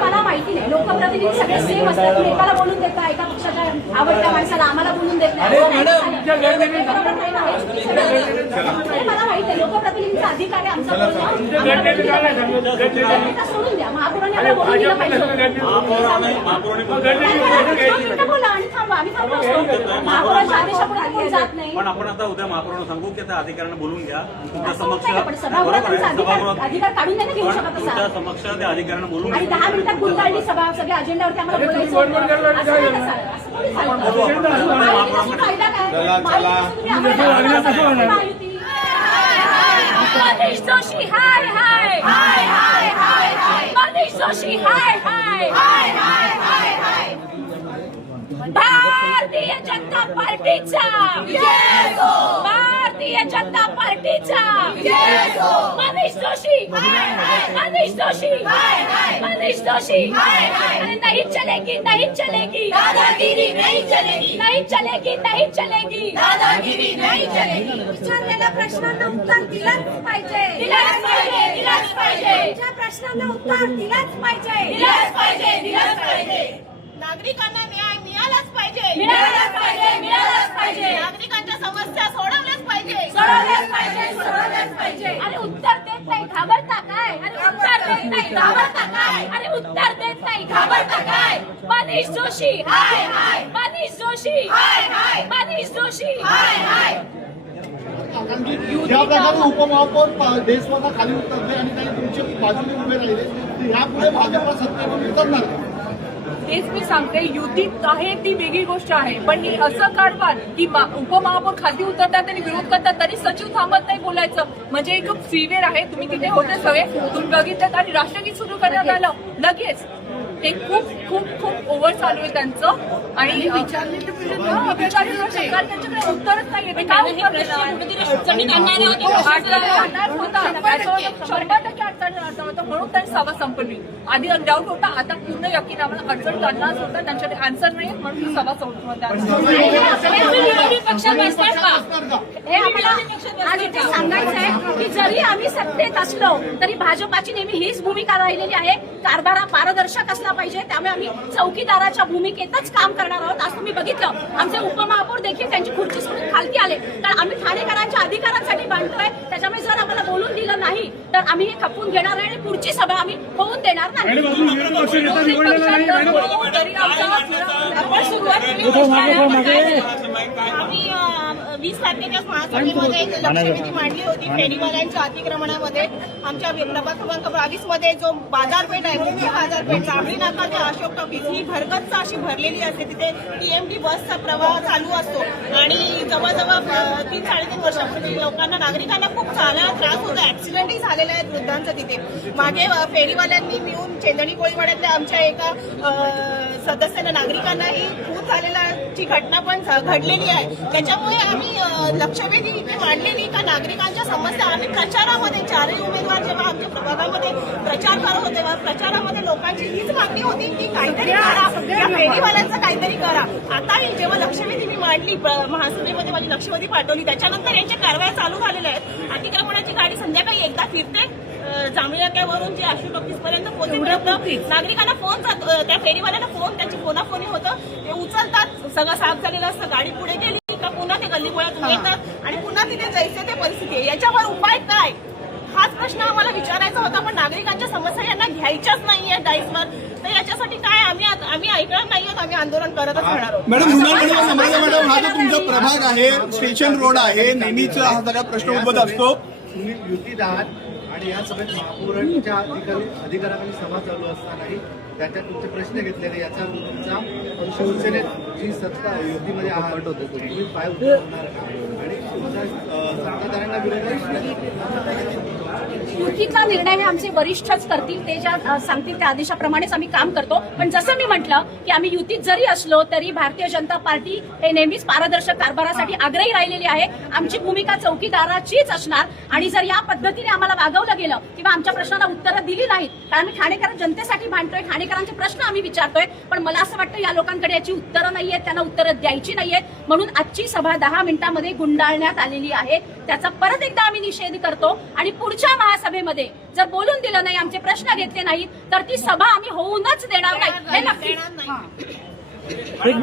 मला माहिती नाही, लोकप्रतिनिधी सगळे सेम असतात. तुम्ही एकाला बोलून देता, एका पक्षाच्या आवडत्या माणसाला आम्हाला बोलून देत नाही. मला माहिती आहे, लोकप्रतिनिधीचा अधिकार आहे आमचा सोडून द्या. महापौरांनी आम्हाला बोलून दिलं पाहिजे. बोला आणि थांबा, आम्ही थांबलो असतो. महापौरांच्या आदेशापुढे कोण जात नाही. पण आपण आता उद्या महापौरांना सांगू की त्या अधिकाऱ्यांना बोलून घ्या. तुमच्या समक्ष अधिकार काढून नाही घेऊ शकत. तुमच्या समक्ष त्या अधिकाऱ्यांना बोलून आणि 10 मिनिटात गुंडाळली सभा, सगळ्या अजेंडावरती आम्हाला बोलायचं. फायदा काय? मनीष जोशी हाय हाय हाय हाय हाय हाय. मनीष जोशी हाय हाय हाय हाय हाय हाय. भारतीय जनता पार्टीचा भारतीय जनता पार्टीचा मनीष जोशी मनीष जोशी मनीष जोशी. नहीं चलेगी नहीं चलेगी दादागिरी, नहीं चलेगी नहीं चलेगी नहीं चलेगी दादागिरी, नहीं चलेगी. विचारलेल्या प्रश्नांना उत्तर दिलंच पाहिजे, दिलंच पाहिजे, दिलंच पाहिजे. त्या प्रश्नांना उत्तर दिलंच पाहिजे, दिलंच पाहिजे, दिलंच पाहिजे. नागरिकांना न्याय मिळालाच पाहिजे, मिळालाच पाहिजे, मिळालाच पाहिजे. नागरिकांच्या समस्या सोडवल्याच पाहिजे, सोडवल्याच पाहिजे, सोडवल्याच पाहिजे. आणि उत्तर देत नाही घाबरता काय? आणि उत्तर देत नाही घाबरता काय? आणि उत्तर देत नाही घाबरता काय? मनीष जोशी हाय हाय, मनीष जोशी हाय हाय, मनीष जोशी हाय हाय. ज्या प्रकारे उपमहापौर देशवाला खाली उतरले आणि काही तुमच्या बाजूने उभे राहिले, यापुढे भाजपा सत्तेवर उतरणार. तेच मी सांगते, युतीत आहे ती वेगळी गोष्ट आहे, पण ही असं कारभार की उपमहापौर खाली उतरतात आणि विरोध करतात तरी सचिव थांबत नाही बोलायचं, म्हणजे एक सीवेर आहे. तुम्ही तिथे होते सगळे, तुम्ही बघितलं आणि राष्ट्रगीत सुरू करण्यात आलं लगेच. ते खूप खूप खूप ओव्हर चालू आहे त्यांचं. आणि सरकार त्यांच्याकडे उत्तरच नाहीये. ते काय उत्तर होतं म्हणून त्यांनी सभा संपवली. आधी डाऊट होता, आता पूर्ण यकीन आम्हाला अडचण करणारच होता. त्यांच्याकडे आन्सर नाही म्हणून ही सभा संपवतात. हे आम्हाला आज इथे सांगायचं आहे की जरी आम्ही सत्तेत असलो तरी भाजपाची नेहमी हीच भूमिका राहिलेली आहे, कारभार पारदर्शक असला पाहिजे. त्यामुळे आम्ही चौकीदाराच्या भूमिकेतच काम करणार आहोत. आज तुम्ही बघितलं, आमचे उपमहापौर देखील त्यांची खुर्ची सोडून खालती आले, कारण आम्ही ठाणेकरांच्या अधिकारांसाठी बांधतोय. त्याच्यामुळे जर आम्हाला बोलून दिलं नाही तर आम्ही हे खपवून घेणार आहे आणि पुढची सभा आम्ही होऊन देणार नाही. आम्ही 20 तारखेच्या महासभेमध्ये एक लक्षवेधी मांडली होती फेरीवाल्यांच्या अतिक्रमणामध्ये. आमच्या प्रभाग क्रमांक 22 मध्ये जो बाजारपेठ आहे, मुख्य बाजारपेठ जांभळी नाका ते अशोक टॉकीज ही भरगच्च अशी भरलेली असते. तिथे TMT बसचा प्रवाह चालू असतो आणि जवळजवळ 3-3.5 वर्षापूर्वी लोकांना, नागरिकांना खूप चालायला त्रास होतो. ऍक्सिडेंटही झालेले आहेत वृद्धांचं तिथे. मागे फेरीवाल्यांनी मिळून चेंदणी कोळीवाड्यातल्या आमच्या एका सदस्यांना, नागरिकांनाही खूप झालेल्याची घटना पण घडलेली आहे. त्याच्यामुळे आम्ही लक्षवेधी इथे मांडलेली का नागरिकांच्या समस्या. आम्ही प्रचारामध्ये 4ही उमेदवार जेव्हा आमच्या प्रभागामध्ये प्रचार करत होते तेव्हा प्रचारामध्ये लोकांची हीच मागणी होती की काहीतरी करा, या फेरीवाल्यांचं काहीतरी करा. आता जेव्हा लक्षवेधी मी मांडली महासभेमध्ये, माझी लक्षवेधी पाठवली, त्याच्यानंतर यांच्या कारवाया चालू झालेल्या आहेत. अतिक्रमणाची गाडी संध्याकाळी एकदा फिरते जांभळी नाक्यावरून जे अशोक टॉकीज पर्यंत पोहोचेपर्यंत नागरिकांना फोन जातो, त्या फेरीवाल्यांना फोन, त्यांची फोनाफोनी होतं, ते उचलतात, सगळं साफ झालेलं असतं, गाडी पुढे गेली का पुन्हा ते गल्लीबोळातून येतात आणि पुन्हा तिथे जायचं ते परिस्थिती आहे. याच्यावर उपाय काय, हाच प्रश्न आम्हाला विचारायचा होता. पण नागरिकांच्या समस्या यांना घ्यायच्याच नाहीये डाईसवर, तर याच्यासाठी काय आम्ही ऐकणार नाही आहोत, आम्ही आंदोलन करतच राहणार आहोत. मॅडम, मॅडम, हा जो तुमचा प्रभाग आहे, स्टेशन रोड आहे, नेहमीच हा सगळा प्रश्न उद्भवत असतो. तुम्ही युतीत आहात आणि या सभेत महापौरांच्या अधिकाराखाली सभा चालू असतानाही त्याच्यात तुमचे प्रश्न घेतलेले, याचा तुमचा शिवसेनेत जी सत्ता युतीमध्ये आहात तुम्ही पाय उचलणार आणि सत्ताधाऱ्यांना विरोध. युतीचा निर्णय हे आमचे वरिष्ठच करतील, ते ज्या सांगतील त्या आदेशाप्रमाणेच आम्ही काम करतो. पण जसं मी म्हटलं की आम्ही युतीत जरी असलो तरी भारतीय जनता पार्टी हे नेहमीच पारदर्शक कारभारासाठी आग्रही राहिलेली आहे. आमची भूमिका चौकीदाराचीच असणार आणि जर या पद्धतीने आम्हाला वागवलं गेलं किंवा आमच्या प्रश्नाला उत्तरं दिली नाहीत, कारण आम्ही ठाणेकर जनतेसाठी भांडतोय, ठाणेकरांचे प्रश्न आम्ही विचारतोय, पण मला असं वाटतं या लोकांकडे याची उत्तरं नाहीयेत, त्यांना उत्तरं द्यायची नाहीयेत. म्हणून आजची सभा 10 मिनिटांमध्ये गुंडाळण्यात आलेली आहे. त्याचा परत एकदा आम्ही निषेध करतो आणि पुढच्या महासभेमध्ये जर बोलून दिलं नाही, आमचे प्रश्न घेतले नाहीत, तर ती सभा आम्ही होऊनच देणार नाही हे नक्की. देणार नाही.